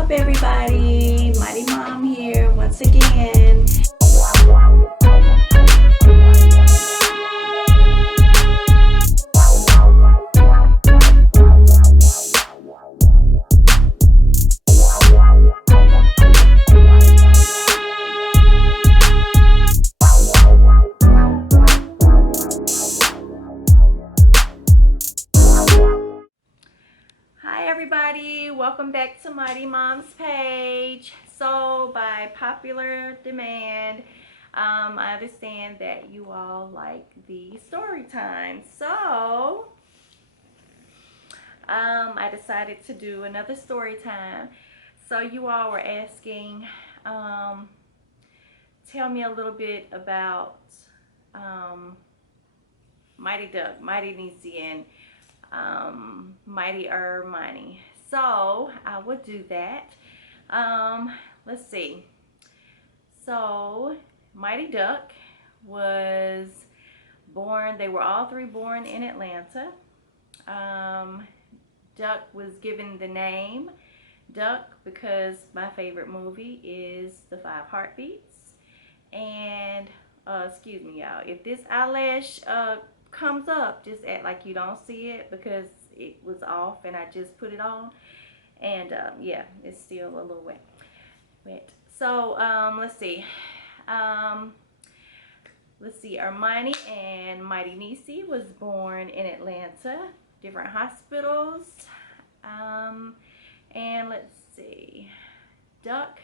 up, everybody? Mighty Mom here once again. Hi everybody, welcome back to Mighty Mom's page. So by popular demand, I understand that you all like the story time. So I decided to do another story time. So you all were asking, tell me a little bit about MightyDuck, MightyNiecy, and Mighty Ermani. So I would do that. Let's see. So MightyDuck was born, they were all three born in Atlanta. Duck was given the name Duck because my favorite movie is The Five Heartbeats. And excuse me, y'all, if this eyelash comes up, just act like you don't see it because it was off and I just put it on. And yeah, it's still a little wet. So let's see. Ermani and MightyNiecy was born in Atlanta, different hospitals. And let's see, Duck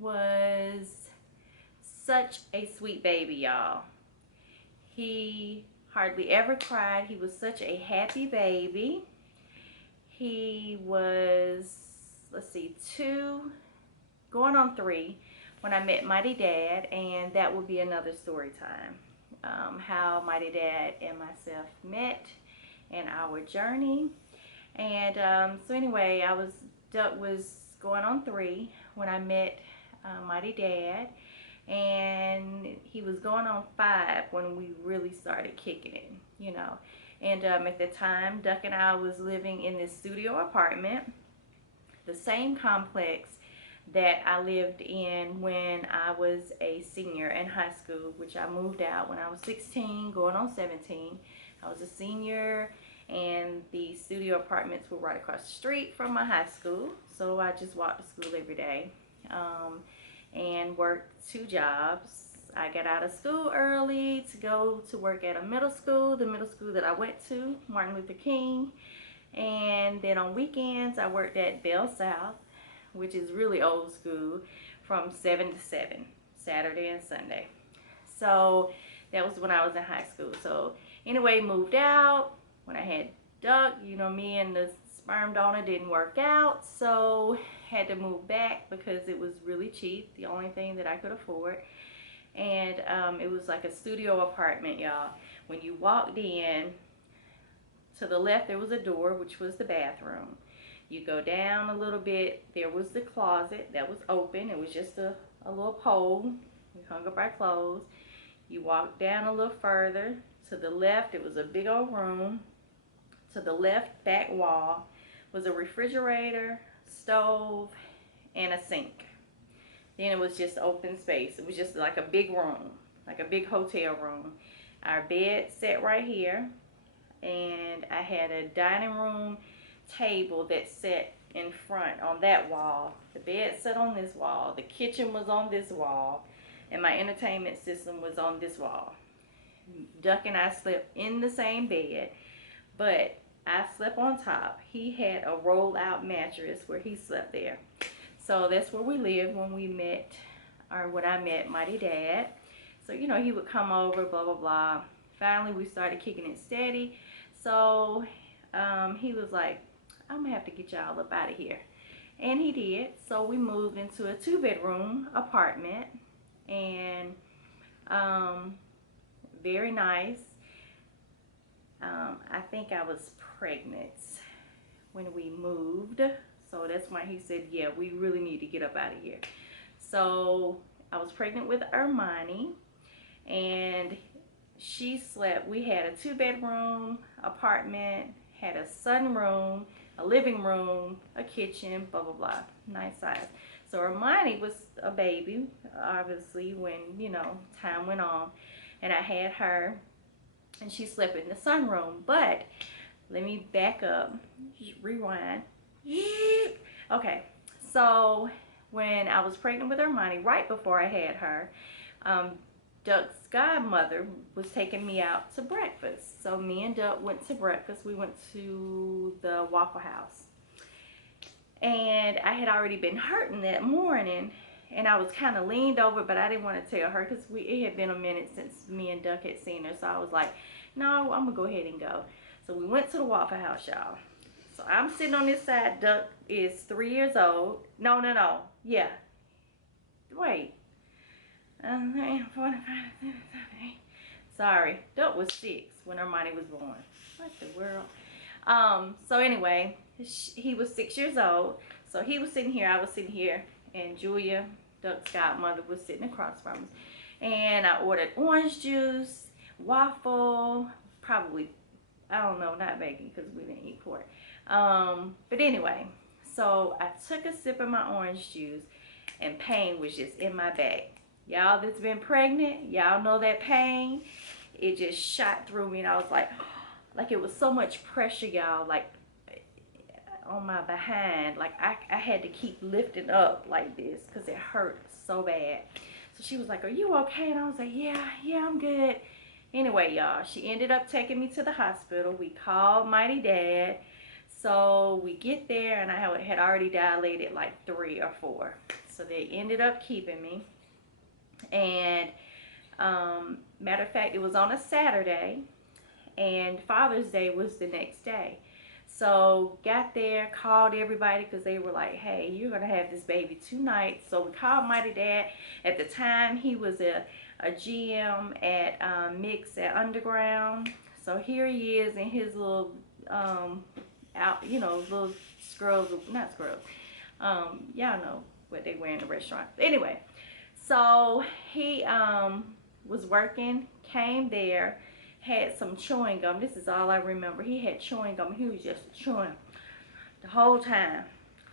was such a sweet baby, y'all. He hardly ever cried. He was such a happy baby. He was, let's see, 2, going on 3 when I met Mighty Dad, and that will be another story time. How Mighty Dad and myself met and our journey. And so anyway, Duck was going on 3 when I met Mighty Dad, and he was going on 5 when we really started kicking it, you know. And at the time, Duck and I was living in this studio apartment, the same complex that I lived in when I was a senior in high school, which I moved out when I was 16, going on 17. I was a senior, and the studio apartments were right across the street from my high school, so I just walked to school every day and worked 2 jobs. I got out of school early to go to work at a middle school, the middle school that I went to, Martin Luther King. And then on weekends, I worked at Bell South, which is really old school, from 7 to 7, Saturday and Sunday. So that was when I was in high school. So anyway, moved out. When I had Duck, you know, me and the sperm donor didn't work out, so had to move back because it was really cheap, the only thing that I could afford. And it was like a studio apartment, y'all. When you walked in, to the left there was a door, which was the bathroom. You go down a little bit, there was the closet that was open. It was just a little pole. We hung up our clothes. You walk down a little further. To the left, it was a big old room. To the left back wall was a refrigerator, stove, and a sink. Then it was just open space. It was just like a big room, like a big hotel room. Our bed sat right here, and I had a dining room table that sat in front on that wall. The bed sat on this wall. The kitchen was on this wall, and my entertainment system was on this wall. Duck and I slept in the same bed, but I slept on top. He had a roll-out mattress where he slept there. So that's where we lived when we met, or when I met Mighty Dad. So, you know, he would come over, blah, blah, blah. Finally, we started kicking it steady. So he was like, I'm going to have to get y'all up out of here. And he did. So we moved into a 2-bedroom apartment. And very nice. I think I was pregnant when we moved. So that's why he said, yeah, we really need to get up out of here. So I was pregnant with Ermani, and she slept. We had a 2-bedroom apartment, had a sunroom, a living room, a kitchen, blah, blah, blah. Nice size. So Ermani was a baby, obviously, when, you know, time went on. And I had her, and she slept in the sunroom. But let me back up, rewind. Okay, so when I was pregnant with Ermani, right before I had her, Duck's godmother was taking me out to breakfast. So me and Duck went to breakfast. We went to the Waffle House. And I had already been hurting that morning. And I was kind of leaned over, but I didn't want to tell her because it had been a minute since me and Duck had seen her. So I was like, no, I'm going to go ahead and go. So we went to the Waffle House, y'all. So I'm sitting on this side. Duck is 3 years old. No. Yeah. Wait. 45, sorry, Duck was 6 when Ermani was born. What the world? So anyway, he was 6 years old. So he was sitting here, I was sitting here, and Julia, Duck's godmother, was sitting across from us. And I ordered orange juice, waffle, probably, I don't know, not bacon because we didn't eat pork. But anyway, so I took a sip of my orange juice, and pain was just in my back. Y'all that's been pregnant, y'all know that pain. It just shot through me, and I was like it was so much pressure, y'all, like on my behind. Like I had to keep lifting up like this because it hurt so bad. So she was like, are you okay? And I was like, yeah, I'm good. Anyway, y'all, she ended up taking me to the hospital. We called Mighty Dad. So we get there, and I had already dilated like 3 or 4. So they ended up keeping me. And matter of fact, it was on a Saturday, and Father's Day was the next day. So got there, called everybody because they were like, hey, you're gonna have this baby 2 nights. So we called Mighty Dad. At the time, he was a GM at Mix at Underground. So here he is in his little little scrubs, not scrubs, y'all know what they wear in the restaurant. Anyway, so he was working, came there, had some chewing gum. This is all I remember. He had chewing gum. He was just chewing the whole time.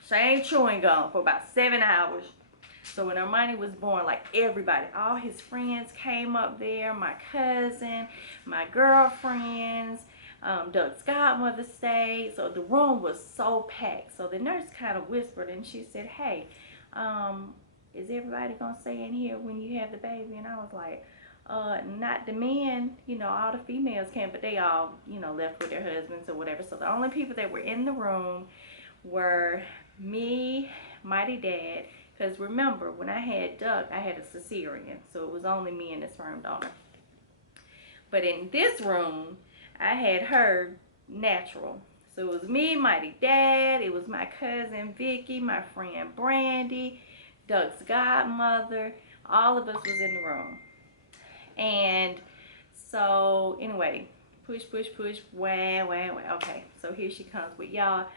Same chewing gum for about 7 hours. So when Ermani was born, like everybody, all his friends came up there, my cousin, my girlfriends, Doug's godmother stayed. So the room was so packed. So the nurse kind of whispered, and she said, hey, is everybody gonna stay in here when you have the baby? And I was like, not the men, all the females can, but they all, left with their husbands or whatever. So the only people that were in the room were me, Mighty Dad, because remember, when I had Duck, I had a cesarean, so it was only me and the sperm donor. But in this room, I had her natural. So it was me, Mighty Dad, it was my cousin Vicky, my friend Brandy, Doug's godmother, all of us was in the room. And so anyway, push, wah. Okay, so here she comes with y'all.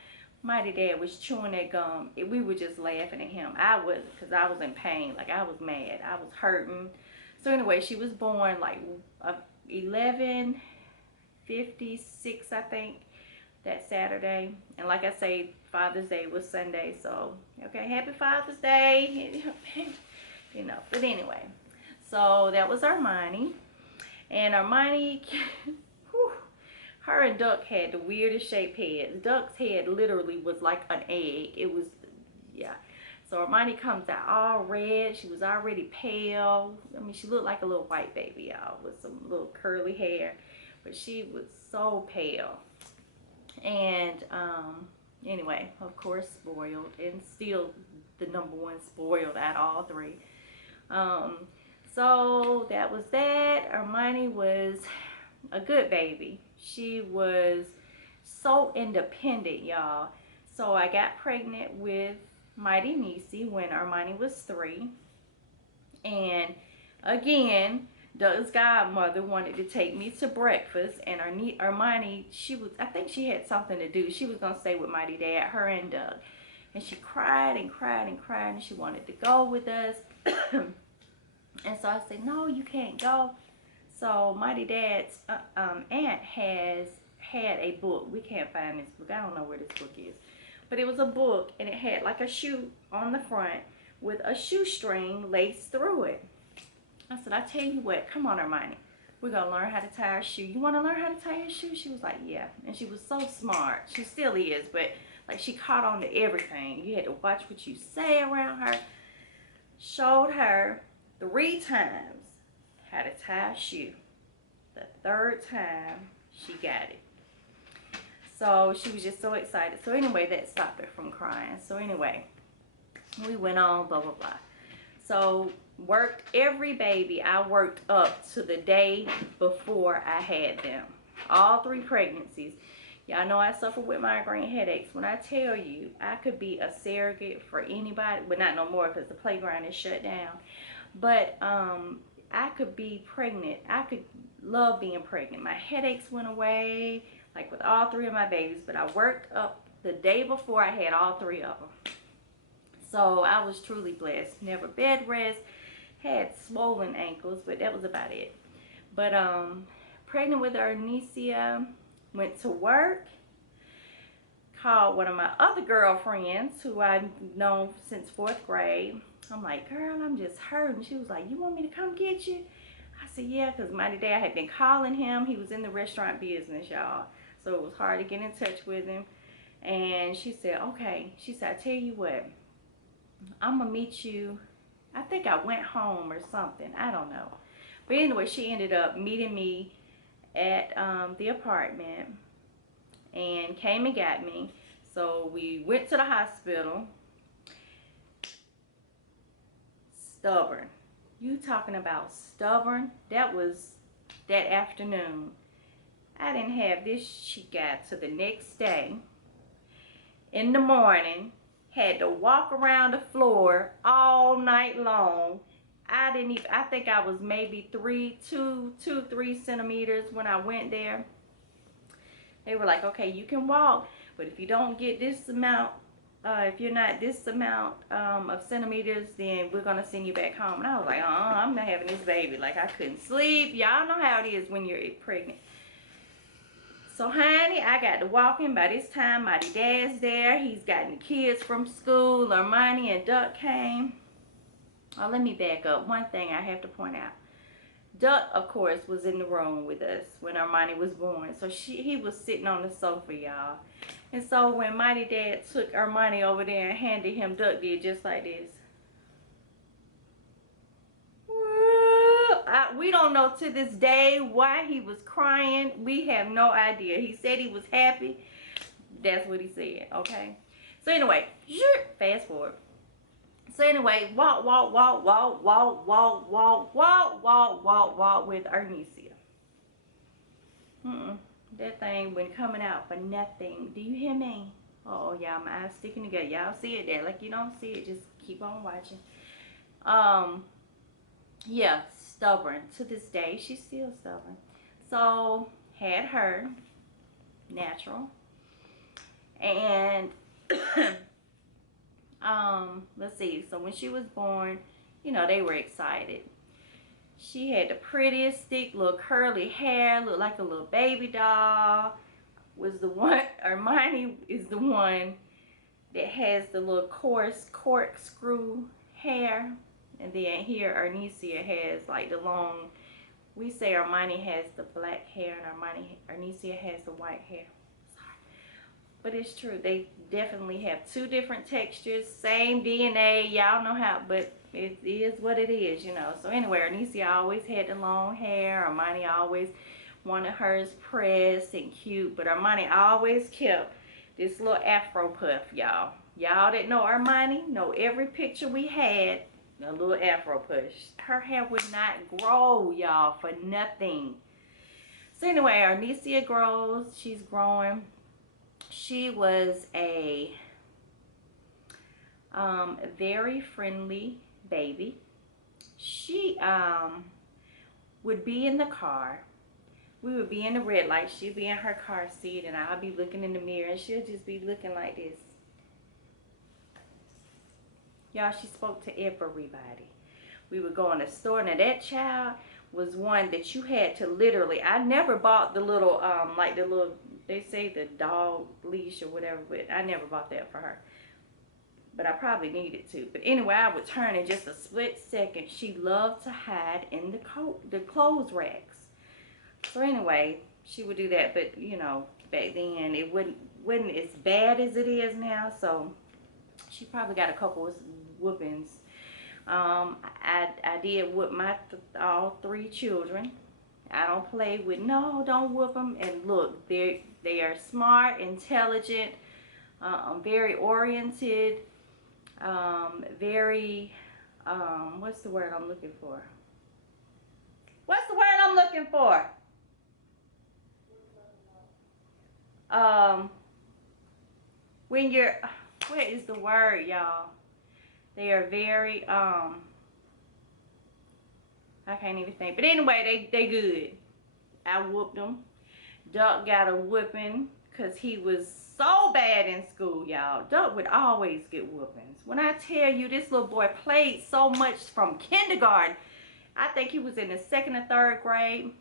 Mighty Dad was chewing that gum. We were just laughing at him. I wasn't, because I was in pain. Like, I was mad. I was hurting. So anyway, she was born like 11:56, I think, that Saturday. And like I say, Father's Day was Sunday. So, okay, happy Father's Day. But anyway, so that was Ermani. And Ermani, her and Duck had the weirdest shaped heads. Duck's head literally was like an egg. It was, yeah. So Ermani comes out all red. She was already pale. I mean, she looked like a little white baby, y'all, with some little curly hair. But she was so pale. And anyway, of course, spoiled. And still the #1 spoiled out of all 3. So that was that. Ermani was a good baby. She was so independent, y'all. So I got pregnant with MightyNiecy when Ermani was 3. And again, Doug's godmother wanted to take me to breakfast, and Ermani, I think she had something to do. She was going to stay with Mighty Dad, her and Doug. And she cried and cried and cried, and she wanted to go with us. And so I said, no, you can't go. So Mighty Dad's aunt had a book. We can't find this book. I don't know where this book is. But it was a book, and it had like a shoe on the front with a shoestring laced through it. I said, I tell you what, come on, Ermani. We're going to learn how to tie a shoe. You want to learn how to tie a shoe? She was like, yeah. And she was so smart. She still is, but like she caught on to everything. You had to watch what you say around her. Showed her 3 times how to tie a shoe. The 3rd time, she got it. So she was just so excited. So anyway, that stopped her from crying. So anyway, we went on, blah, blah, blah. So worked every baby. I worked up to the day before I had them. All 3 pregnancies. Y'all know I suffer with migraine headaches. When I tell you, I could be a surrogate for anybody. But not no more because the playground is shut down. But I could be pregnant. I could love being pregnant. My headaches went away, like with all 3 of my babies. But I worked up the day before I had all 3 of them. So I was truly blessed. Never bed rest. Had swollen ankles, but that was about it. But pregnant with Ermani, went to work. Called one of my other girlfriends who I've known since 4th grade. I'm like, girl, I'm just hurting. She was like, you want me to come get you? I said, yeah, because Mighty Dad had been calling him. He was in the restaurant business, y'all. So it was hard to get in touch with him. And she said, okay. She said, I tell you what, I'm going to meet you. I think I went home or something. I don't know. But anyway, she ended up meeting me at the apartment and came and got me. So we went to the hospital. Stubborn. You talking about stubborn? That was that afternoon. I didn't have this. She got to the next day. In the morning, had to walk around the floor all night long. I didn't even, I think I was maybe 3 centimeters when I went there. They were like, okay, you can walk, but if you don't get this amount, if you're not this amount of centimeters, then we're going to send you back home. And I was like, I'm not having this baby. Like, I couldn't sleep. Y'all know how it is when you're pregnant. So, honey, I got to walking. By this time, Mighty Dad's there. He's gotten the kids from school. Ermani and Duck came. Oh, let me back up. One thing I have to point out. Duck, of course, was in the room with us when Ermani was born. So he was sitting on the sofa, y'all. And so when Mighty Dad took Ermani over there and handed him, Duck did just like this. We don't know to this day why he was crying. We have no idea. He said he was happy. That's what he said, okay? So anyway, fast forward. So anyway, walk with Ermani. That thing been coming out for nothing. Do you hear me? Oh, y'all, my eyes sticking together. Y'all see it there? Like you don't see it, just keep on watching. Yeah, stubborn. To this day, she's still stubborn. So, had her, natural. And, let's see. So, when she was born, you know, they were excited. She had the prettiest, thick, little curly hair, looked like a little baby doll. Was the one, Ermani is the one that has the little coarse corkscrew hair. And then here, Ermani has like the long, we say Ermani has the black hair and Ermani has the white hair. Sorry. But it's true, they definitely have 2 different textures, same DNA, y'all know how, but it is what it is, you know. So anyway, Ermani always had the long hair. Ermani always wanted hers pressed and cute, but Ermani always kept this little afro puff, y'all. Y'all that know Ermani know every picture we had, a little afro push. Her hair would not grow, y'all, for nothing. So anyway, Ermani grows. She's growing. She was a very friendly baby. She would be in the car. We would be in the red light. She'd be in her car seat, and I'll be looking in the mirror, and she'll just be looking like this. Y'all, she spoke to everybody. We would go in the store. Now, that child was one that you had to literally, I never bought the little, like the little they say the dog leash or whatever, but I never bought that for her. But I probably needed to. But anyway, I would turn in just a split second. She loved to hide in the clothes racks. So anyway, she would do that. But you know, back then it wasn't as bad as it is now. So she probably got a couple of whoopings. I did whoop all 3 children. I don't play with, no, don't whoop them. And look, they are smart, intelligent, very oriented, very, what's the word I'm looking for? What's the word I'm looking for? When you're, what is the word, y'all? They are very, I can't even think. But anyway, they good. I whooped them. Duck got a whooping because he was so bad in school, y'all. Duck would always get whoopings. When I tell you, this little boy played so much from kindergarten. I think he was in the 2nd or 3rd grade.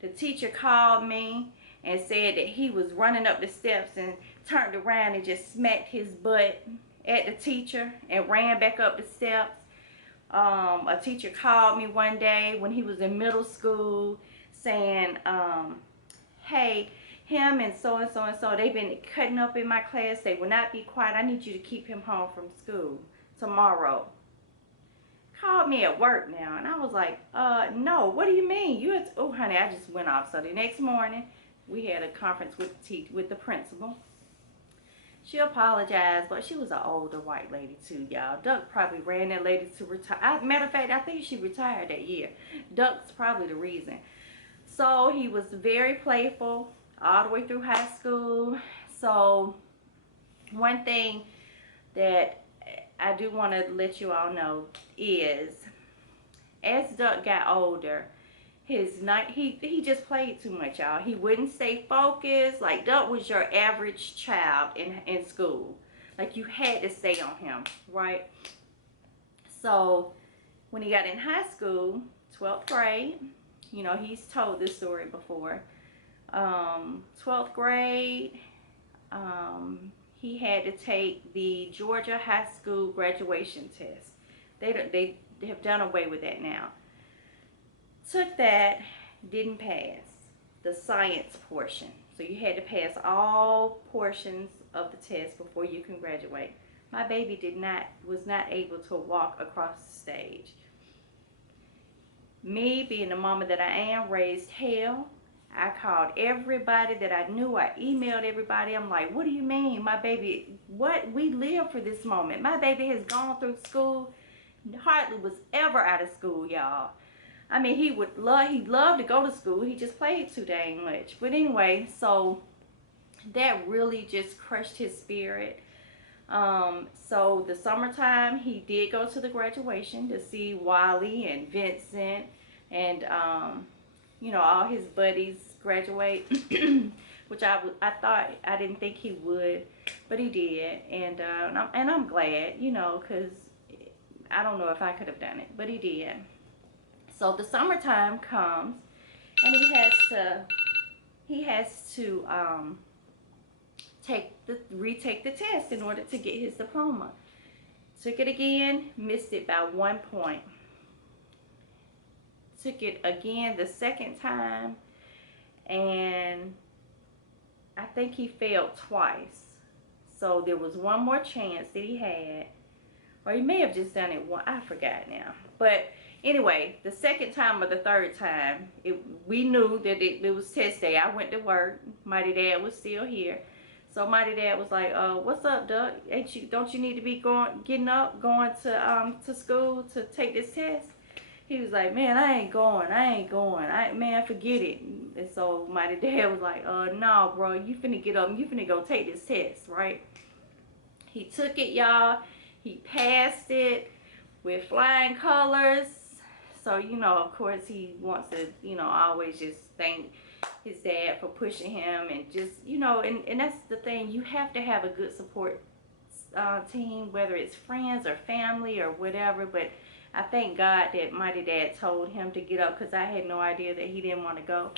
The teacher called me and said that he was running up the steps and turned around and just smacked his butt at the teacher and ran back up the steps. A teacher called me one day when he was in middle school saying, hey, him and so and so and so, they've been cutting up in my class. They will not be quiet. I need you to keep him home from school tomorrow. Called me at work now, and I was like, no, what do you mean? You had to, oh honey, I just went off. So the next morning we had a conference with the principal. She apologized, but she was an older white lady too, y'all. Duck probably ran that lady to retire. Matter of fact, I think she retired that year. Duck's probably the reason. So he was very playful all the way through high school. So one thing that I do want to let you all know is, as Duck got older, he just played too much, y'all. He wouldn't stay focused. Like, Duck was your average child in school. Like, you had to stay on him, right? So when he got in high school, 12th grade, you know, he's told this story before. 12th grade, he had to take the Georgia high school graduation test. They have done away with that now. Took that, didn't pass the science portion. So you had to pass all portions of the test before you can graduate. My baby was not able to walk across the stage. Me, being the mama that I am, raised hell. I called everybody that I knew. I emailed everybody. I'm like, what do you mean? My baby, what? We live for this moment. My baby has gone through school, hardly was ever out of school, y'all. I mean, he'd love to go to school. He just played too dang much. But anyway, so that really just crushed his spirit. So the summertime, he did go to the graduation to see Wally and Vincent and, you know, all his buddies graduate, which I didn't think he would, but he did. And I'm glad, you know, because I don't know if I could have done it, but he did. So the summertime comes, and he has to retake the test in order to get his diploma. Took it again, missed it by 1 point. Took it again the 2nd time, and I think he failed twice. So there was one more chance that he had, or he may have just done it one. I forgot now, but. Anyway, the 2nd time or the 3rd time, we knew that it was test day. I went to work. Mighty Dad was still here. So Mighty Dad was like, what's up, Duck? Don't you need to be getting up, going to school to take this test? He was like, man, I ain't going. Man, forget it. And so Mighty Dad was like, no, bro, you finna get up and you finna go take this test, right? He took it, y'all. He passed it with flying colors. So, you know, of course, he wants to, you know, always just thank his dad for pushing him and just, you know, and that's the thing. You have to have a good support team, whether it's friends or family or whatever. But I thank God that Mighty Dad told him to get up, because I had no idea that he didn't want to go.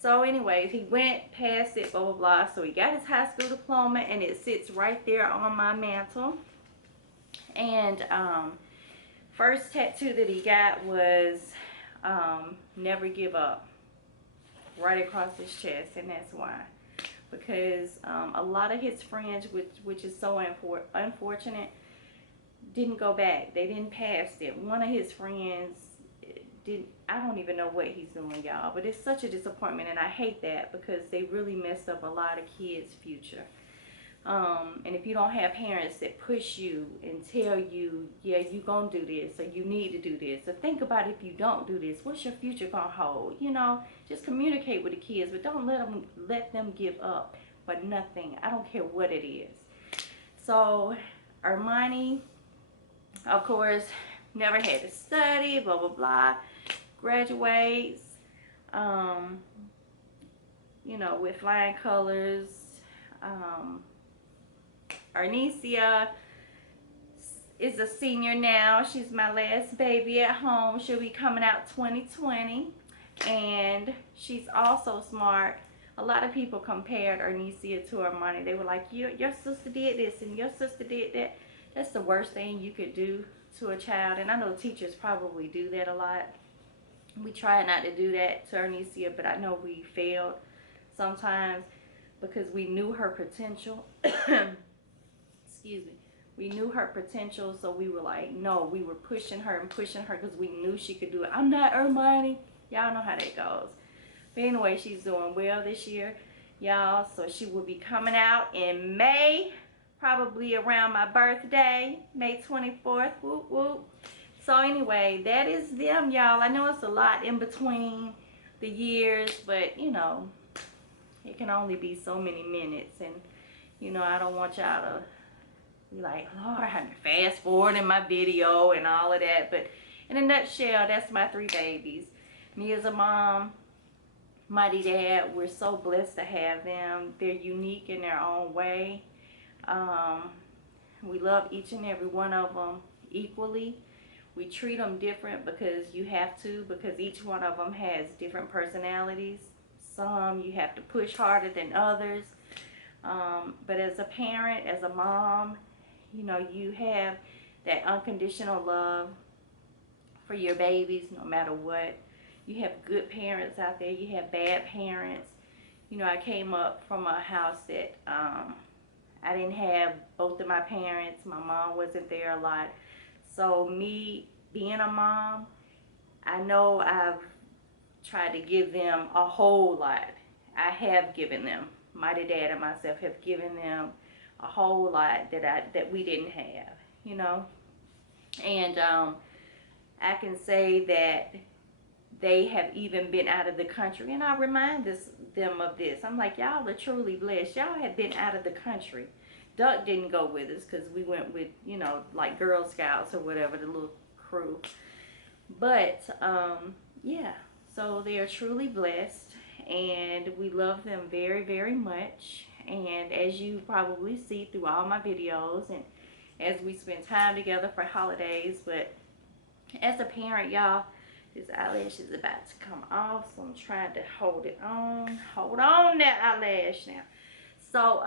So anyways, he went past it, blah, blah, blah. So he got his high school diploma, and it sits right there on my mantle. And first tattoo that he got was never give up, right across his chest. And that's why. Because a lot of his friends, which is so unfortunate, didn't go back. They didn't pass it. One of his friends did. I don't even know what he's doing, y'all, but it's such a disappointment, and I hate that because they really messed up a lot of kids' future. And if you don't have parents that push you and tell you, yeah, you gonna do this, or you need to do this, or think about if you don't do this, what's your future gonna hold? You know, just communicate with the kids, but don't let them give up for nothing. I don't care what it is. So Ermani, of course, never had to study, blah, blah, blah. Graduates, you know, with flying colors. Arnesia is a senior now. She's my last baby at home. She'll be coming out 2020. And she's also smart. A lot of people compared Arnesia to Ermani. They were like, your sister did this and your sister did that. That's the worst thing you could do to a child. And I know teachers probably do that a lot. We try not to do that to Ernesia, but I know we failed sometimes because we knew her potential. Excuse me. We knew her potential, so we were like, no, we were pushing her because we knew she could do it. I'm not Ermani. Y'all know how that goes. But anyway, she's doing well this year, y'all. So she will be coming out in May, probably around my birthday, May 24th. Whoop, whoop. So anyway, that is them, y'all. I know it's a lot in between the years, but, you know, it can only be so many minutes. And, you know, I don't want y'all to be like, Lord, I'm fast forwarding my video and all of that. But in a nutshell, that's my 3 babies. Me as a mom, Mighty Dad, we're so blessed to have them. They're unique in their own way. We love each and every one of them equally. We treat them different because you have to, because each one of them has different personalities. Some you have to push harder than others. But as a parent, as a mom, you know, you have that unconditional love for your babies no matter what. You have good parents out there. You have bad parents. You know, I came up from a house that I didn't have both of my parents. My mom wasn't there a lot. So me being a mom, I know I've tried to give them a whole lot. I have given them. Mighty Dad and myself have given them a whole lot that we didn't have, you know. And I can say that they have even been out of the country. And I remind them of this. I'm like, y'all are truly blessed. Y'all have been out of the country. Duck didn't go with us because we went with, you know, like Girl Scouts or whatever, the little crew. But, yeah, so they are truly blessed, and we love them very, very much. And as you probably see through all my videos, and as we spend time together for holidays, but as a parent, y'all, this eyelash is about to come off, so I'm trying to hold it on. Hold on that eyelash now. So,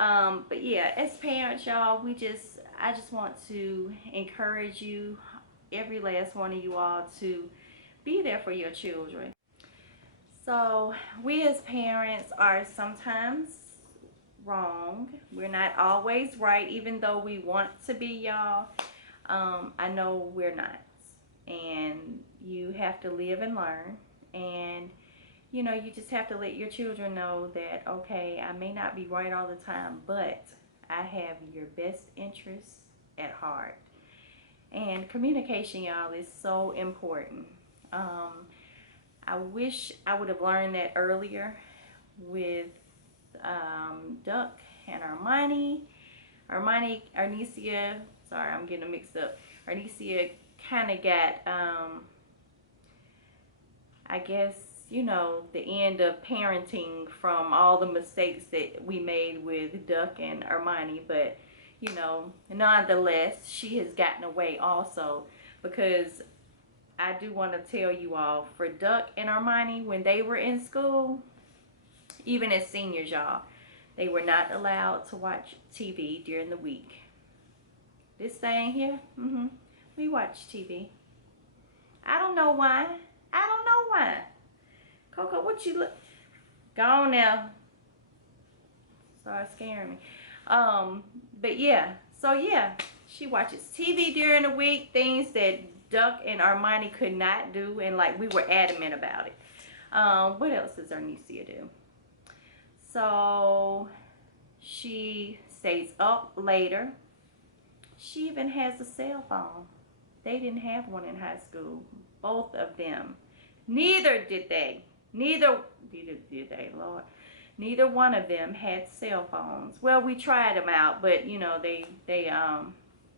but yeah, as parents, y'all, I just want to encourage you, every last one of you all, to be there for your children. So, we as parents are sometimes wrong. We're not always right, even though we want to be, y'all. I know we're not. And you have to live and learn. And you know, you just have to let your children know that, okay, I may not be right all the time, but I have your best interests at heart. And communication, y'all, is so important. I wish I would have learned that earlier with Duck and Ermani. Arnesia, sorry, I'm getting them mixed up. Arnesia kind of got, I guess, you know, the end of parenting from all the mistakes that we made with Duck and Ermani. But, you know, nonetheless, she has gotten away also, because I do want to tell you all, for Duck and Ermani, when they were in school, even as seniors, y'all. They were not allowed to watch TV during the week. This thing here, we watch TV. I don't know why. I don't know why. Coco, what you look? Go on now. Sorry, scaring me. But yeah. So yeah, she watches TV during the week. Things that Duck and Ermani could not do, and like we were adamant about it. What else does Ermani do? So she stays up later. She even has a cell phone. They didn't have one in high school. Both of them. Neither did they. Neither did they, Lord. Neither one of them had cell phones. Well, we tried them out, but you know, they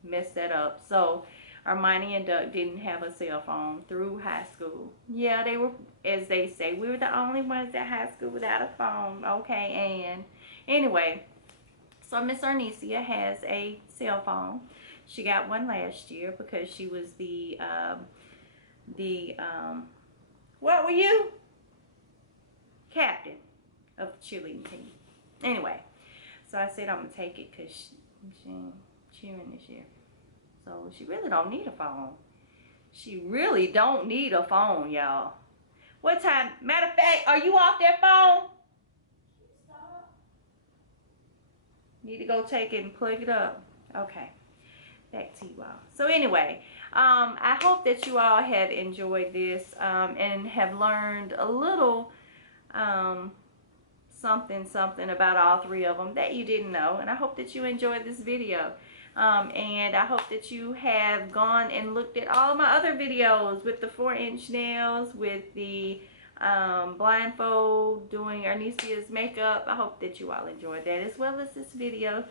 messed that up. So Ermani and Duck didn't have a cell phone through high school. Yeah, they were, as they say, we were the only ones at high school without a phone. Okay, and anyway, so Miss Ermani has a cell phone. She got one last year because she was what were you? Captain of the cheerleading team. Anyway, so I said I'm gonna take it because she ain't cheering this year. So she really don't need a phone. She really don't need a phone, y'all. What time? Matter of fact, are you off that phone? Stop. Need to go take it and plug it up. Okay. Back to you all. So anyway, I hope that you all have enjoyed this and have learned a little something about all three of them that you didn't know. And I hope that you enjoyed this video. And I hope that you have gone and looked at all of my other videos with the 4-inch nails, with the blindfold, doing Ernicia's makeup. I hope that you all enjoyed that as well as this video.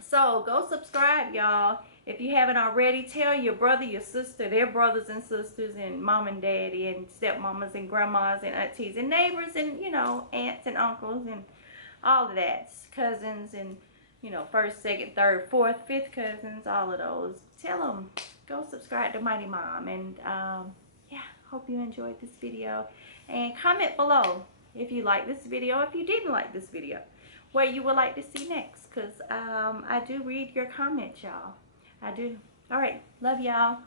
So go subscribe, y'all. If you haven't already, tell your brother, your sister, their brothers and sisters, and mom and daddy, and stepmamas and grandmas and aunties and neighbors, and you know, aunts and uncles and all of that, cousins, and you know, first, second, third, fourth, fifth cousins, all of those. Tell them, go subscribe to MightyMom. And yeah, hope you enjoyed this video. And comment below if you like this video, if you didn't like this video, what you would like to see next. Because I do read your comments, y'all. I do. All right. Love y'all.